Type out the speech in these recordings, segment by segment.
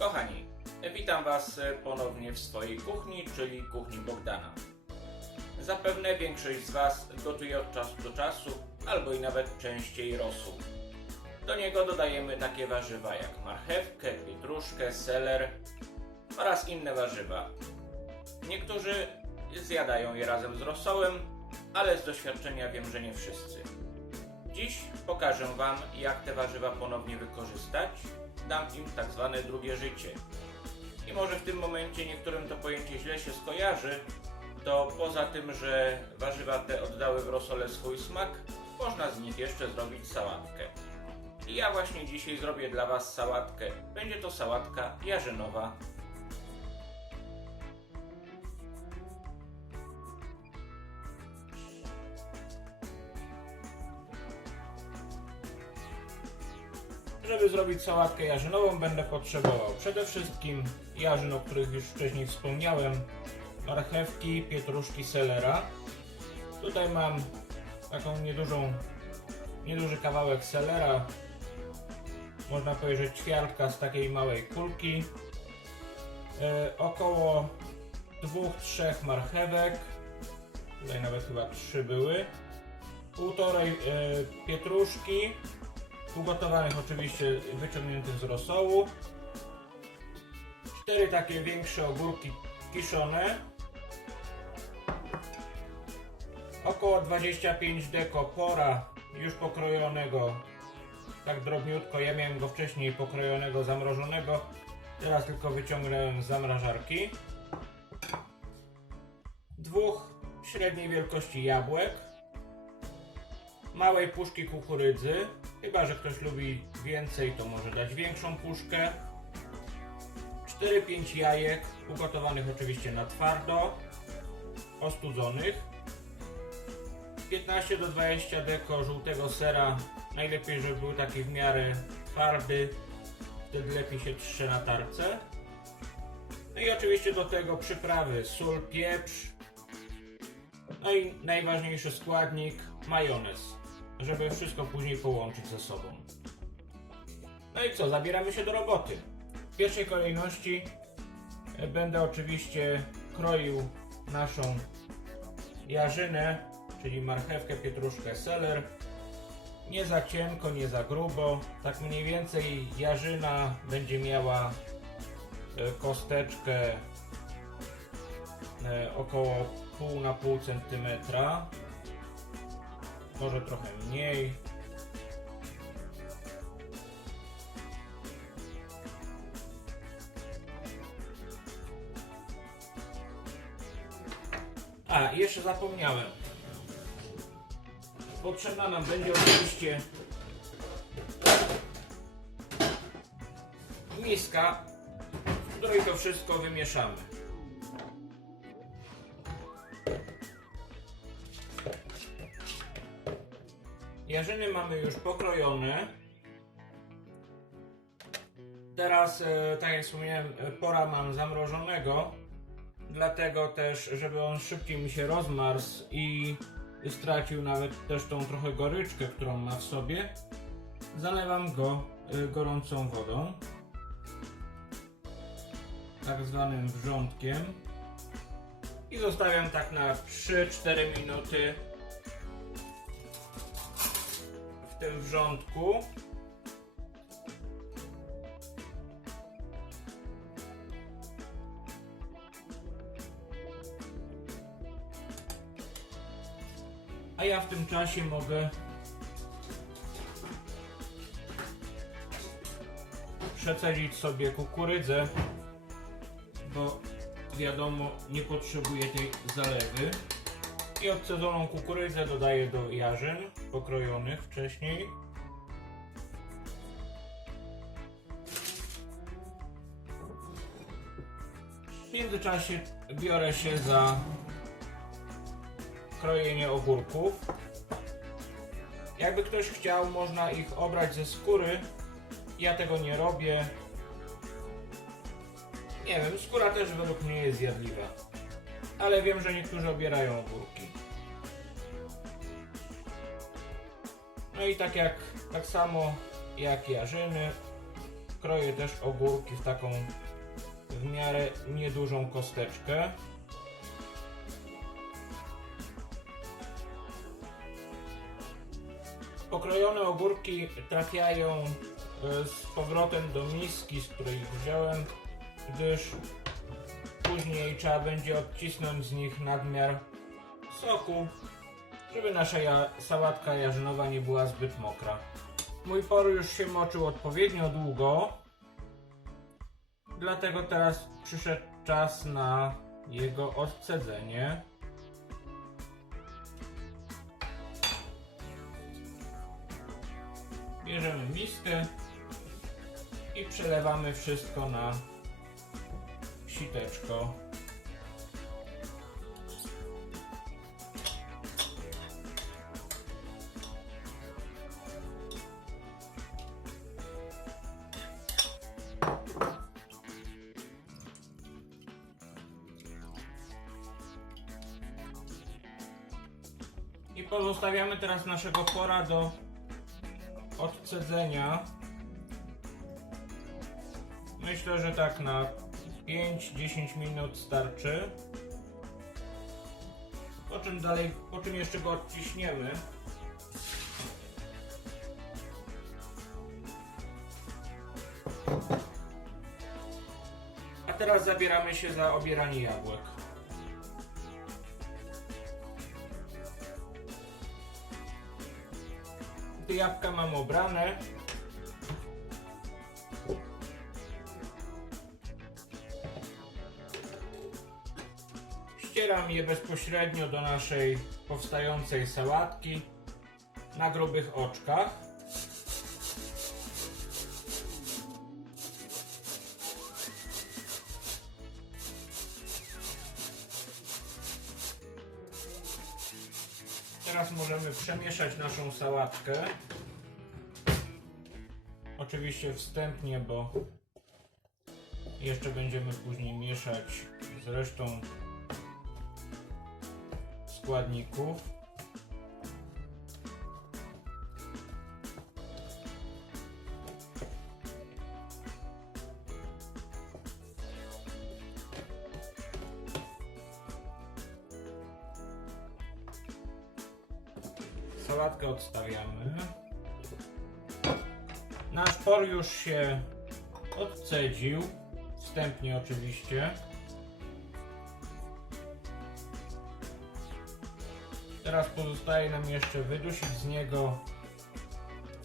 Kochani, witam Was ponownie w swojej kuchni, czyli kuchni Bogdana. Zapewne większość z Was gotuje od czasu do czasu, albo i nawet częściej rosół. Do niego dodajemy takie warzywa jak marchewkę, pietruszkę, seler oraz inne warzywa. Niektórzy zjadają je razem z rosołem, ale z doświadczenia wiem, że nie wszyscy. Dziś pokażę Wam, jak te warzywa ponownie wykorzystać. Dam im tak zwane drugie życie. I może w tym momencie niektórym to pojęcie źle się skojarzy, to poza tym, że warzywa te oddały w rosole swój smak, można z nich jeszcze zrobić sałatkę. I ja właśnie dzisiaj zrobię dla Was sałatkę. Będzie to sałatka jarzynowa. Żeby zrobić sałatkę jarzynową będę potrzebował przede wszystkim jarzyn, o których już wcześniej wspomniałem, marchewki, pietruszki, selera. Tutaj mam taką niedużą, nieduży kawałek selera, można powiedzieć ćwiartka z takiej małej kulki, e, około dwóch, trzech marchewek, tutaj nawet chyba trzy były, półtorej e, pietruszki, ugotowanych oczywiście wyciągniętych z rosołu. Cztery takie większe ogórki kiszone. Około 25 deko pora już pokrojonego tak drobniutko. Ja miałem go wcześniej pokrojonego, zamrożonego. Teraz tylko wyciągnąłem z zamrażarki. Dwóch średniej wielkości jabłek małej puszki kukurydzy. Chyba, że ktoś lubi więcej, to może dać większą puszkę. 4-5 jajek, ugotowanych oczywiście na twardo, ostudzonych. 15 do 20 deko żółtego sera. Najlepiej, żeby był taki w miarę twardy, wtedy lepiej się trze na tarce. No i oczywiście do tego przyprawy, sól, pieprz. No i najważniejszy składnik, majonez żeby wszystko później połączyć ze sobą. No i co, zabieramy się do roboty. W pierwszej kolejności e, będę oczywiście kroił naszą jarzynę, czyli marchewkę, pietruszkę, seler. Nie za cienko, nie za grubo. Tak mniej więcej jarzyna będzie miała e, kosteczkę e, około pół na pół centymetra może trochę mniej. A, jeszcze zapomniałem. Potrzebna nam będzie oczywiście miska, w której to wszystko wymieszamy. Jarzyny mamy już pokrojone. Teraz, e, tak jak wspomniałem, e, pora mam zamrożonego. Dlatego też, żeby on szybciej mi się rozmarzł i stracił nawet też tą trochę goryczkę, którą ma w sobie, zalewam go e, gorącą wodą. Tak zwanym wrzątkiem. I zostawiam tak na 3-4 minuty tym wrzątku. A ja w tym czasie mogę przecedzić sobie kukurydzę, bo wiadomo nie potrzebuję tej zalewy. I odcedzoną kukurydzę dodaję do jarzyn pokrojonych wcześniej. W międzyczasie biorę się za krojenie ogórków. Jakby ktoś chciał, można ich obrać ze skóry. Ja tego nie robię. Nie wiem, skóra też według mnie jest zjadliwa. Ale wiem, że niektórzy obierają ogórki. No i tak jak tak samo jak jarzyny, Kroję też ogórki w taką w miarę niedużą kosteczkę. Pokrojone ogórki trafiają e, z powrotem do miski, z której wziąłem, gdyż później trzeba będzie odcisnąć z nich nadmiar soku, żeby nasza ja sałatka jarzynowa nie była zbyt mokra. Mój por już się moczył odpowiednio długo, dlatego teraz przyszedł czas na jego odcedzenie. Bierzemy miskę i przelewamy wszystko na siteczko. Pozostawiamy teraz naszego pora do odcedzenia. Myślę, że tak na 5-10 minut starczy. Po czym dalej, po czym jeszcze go odciśniemy. A teraz zabieramy się za obieranie jabłek. Te jabłka mam obrane. Ścieram je bezpośrednio do naszej powstającej sałatki na grubych oczkach. Teraz możemy przemieszać naszą sałatkę. Oczywiście wstępnie, bo jeszcze będziemy później mieszać z resztą składników. Nasz por już się odcedził, wstępnie oczywiście. Teraz pozostaje nam jeszcze wydusić z niego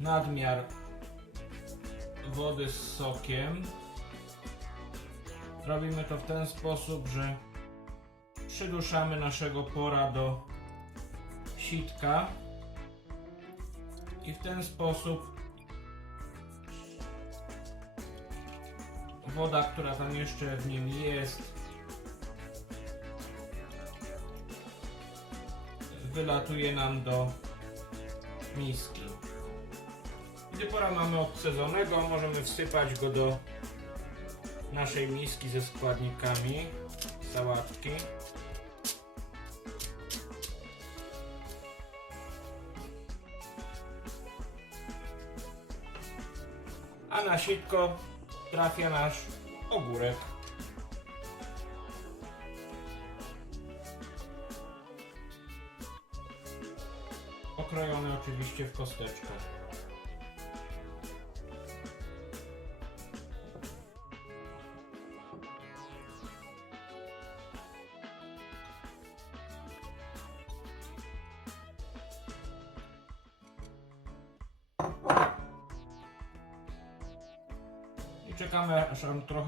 nadmiar wody z sokiem. Robimy to w ten sposób, że przyduszamy naszego pora do sitka i w ten sposób woda, która tam jeszcze w nim jest, wylatuje nam do miski. Gdy pora mamy odsedzonego, możemy wsypać go do naszej miski ze składnikami sałatki. Sitko trafia nasz ogórek. Okrojony oczywiście w kosteczkę.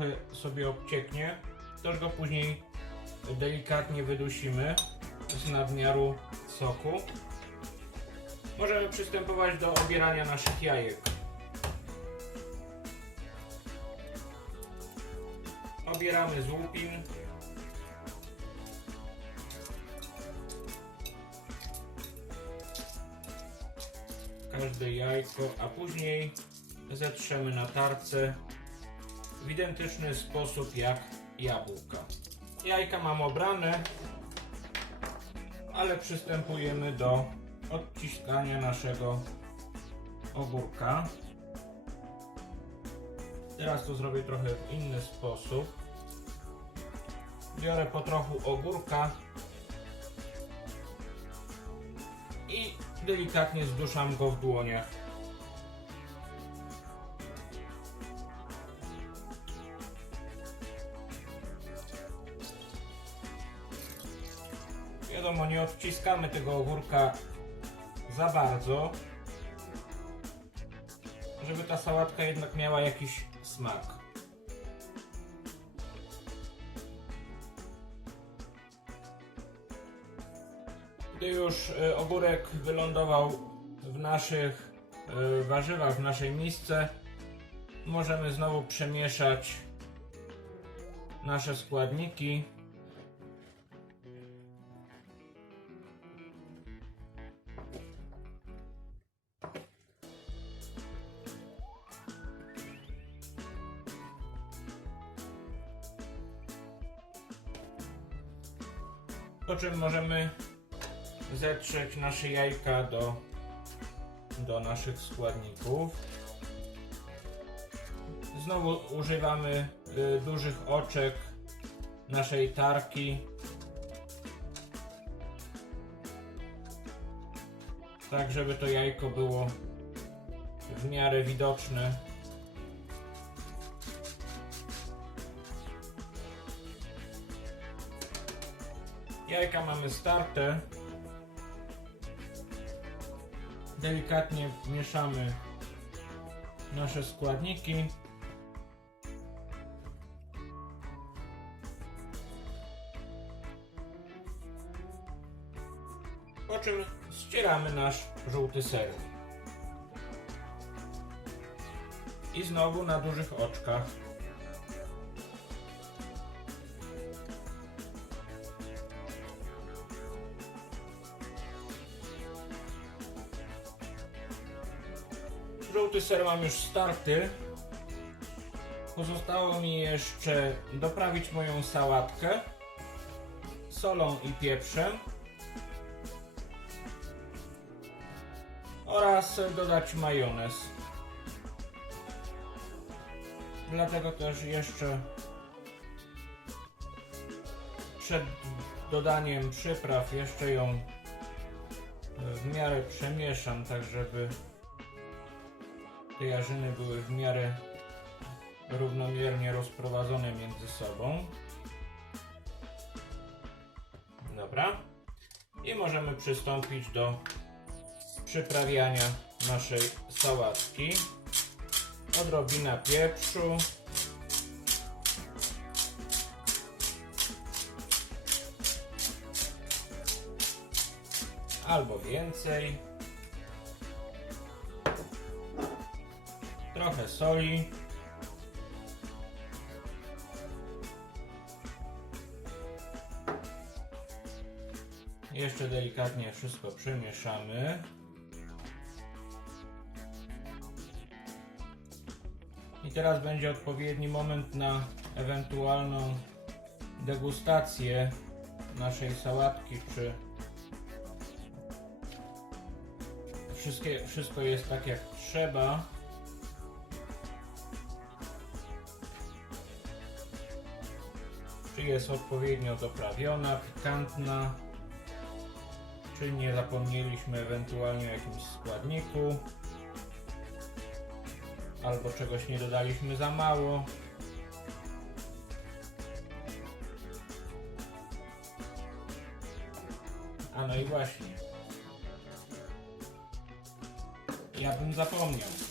Trochę sobie obcieknie. Też go później delikatnie wydusimy z nadmiaru soku. Możemy przystępować do obierania naszych jajek. Obieramy z łupin. Każde jajko, a później zetrzemy na tarce w identyczny sposób jak jabłka. Jajka mam obrane, ale przystępujemy do odciskania naszego ogórka. Teraz to zrobię trochę w inny sposób. Biorę po trochu ogórka i delikatnie zduszam go w dłoniach. Nie odciskamy tego ogórka za bardzo, żeby ta sałatka jednak miała jakiś smak. Gdy już e, ogórek wylądował w naszych e, warzywach, w naszej misce, możemy znowu przemieszać nasze składniki. Po czym możemy zetrzeć nasze jajka do, do naszych składników. Znowu używamy y, dużych oczek naszej tarki. Tak, żeby to jajko było w miarę widoczne. Jajka mamy starte. Delikatnie mieszamy nasze składniki. Po czym ścieramy nasz żółty ser. I znowu na dużych oczkach. Żółty ser mam już starty. Pozostało mi jeszcze doprawić moją sałatkę solą i pieprzem oraz dodać majonez. Dlatego też jeszcze przed dodaniem przypraw jeszcze ją w miarę przemieszam, tak żeby te jarzyny były w miarę równomiernie rozprowadzone między sobą. Dobra. I możemy przystąpić do przyprawiania naszej sałatki. Odrobina pieprzu. Albo więcej. Trochę soli. Jeszcze delikatnie wszystko przemieszamy. I teraz będzie odpowiedni moment na ewentualną degustację naszej sałatki, czy wszystkie, wszystko jest tak jak trzeba. Czy jest odpowiednio doprawiona, pikantna, czy nie zapomnieliśmy ewentualnie o jakimś składniku albo czegoś nie dodaliśmy za mało. A no i właśnie. Ja bym zapomniał.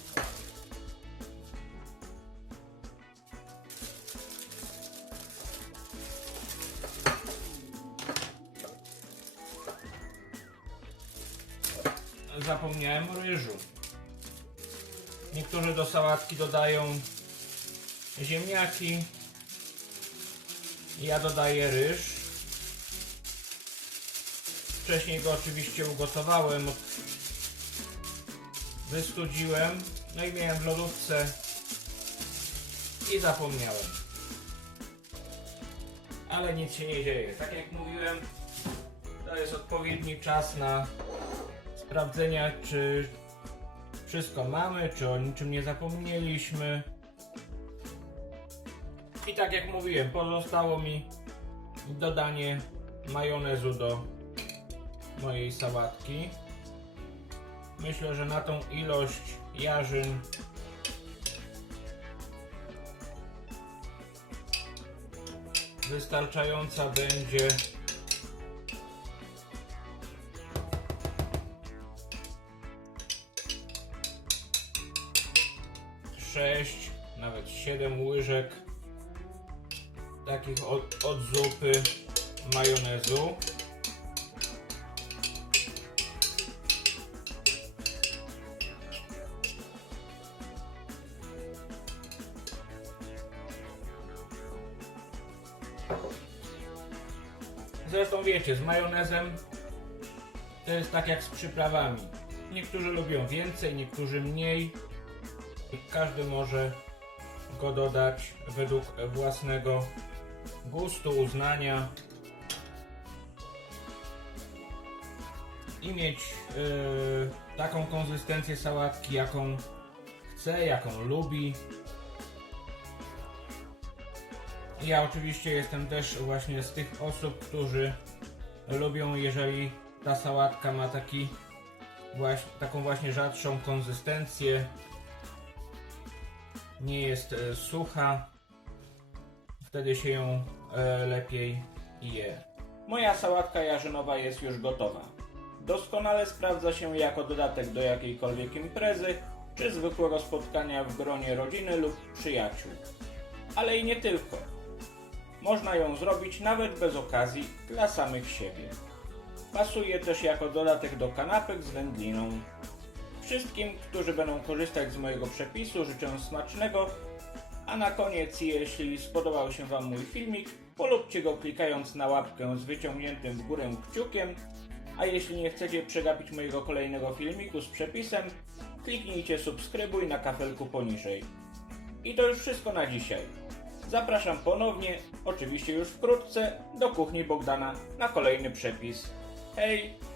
Zapomniałem ryżu. Niektórzy do sałatki dodają ziemniaki. Ja dodaję ryż. Wcześniej go oczywiście ugotowałem, wystudziłem, no i miałem w lodówce i zapomniałem. Ale nic się nie dzieje. Tak jak mówiłem, to jest odpowiedni czas na sprawdzenia, czy wszystko mamy, czy o niczym nie zapomnieliśmy. I tak jak mówiłem, pozostało mi dodanie majonezu do mojej sałatki. Myślę, że na tą ilość jarzyn wystarczająca będzie sześć, nawet siedem łyżek takich od, od zupy majonezu. Zresztą wiecie, z majonezem to jest tak jak z przyprawami. Niektórzy lubią więcej, niektórzy mniej. Każdy może go dodać według własnego gustu, uznania i mieć yy, taką konsystencję sałatki, jaką chce, jaką lubi. Ja oczywiście jestem też właśnie z tych osób, którzy lubią, jeżeli ta sałatka ma taki właśnie, taką właśnie rzadszą konsystencję, nie jest e, sucha, wtedy się ją e, lepiej je. Moja sałatka jarzynowa jest już gotowa. Doskonale sprawdza się jako dodatek do jakiejkolwiek imprezy, czy zwykłego spotkania w gronie rodziny lub przyjaciół. Ale i nie tylko. Można ją zrobić nawet bez okazji dla samych siebie. Pasuje też jako dodatek do kanapek z wędliną. Wszystkim, którzy będą korzystać z mojego przepisu, życzę smacznego. A na koniec, jeśli spodobał się Wam mój filmik, polubcie go klikając na łapkę z wyciągniętym w górę kciukiem. A jeśli nie chcecie przegapić mojego kolejnego filmiku z przepisem, kliknijcie subskrybuj na kafelku poniżej. I to już wszystko na dzisiaj. Zapraszam ponownie, oczywiście już wkrótce, do kuchni Bogdana na kolejny przepis. Hej!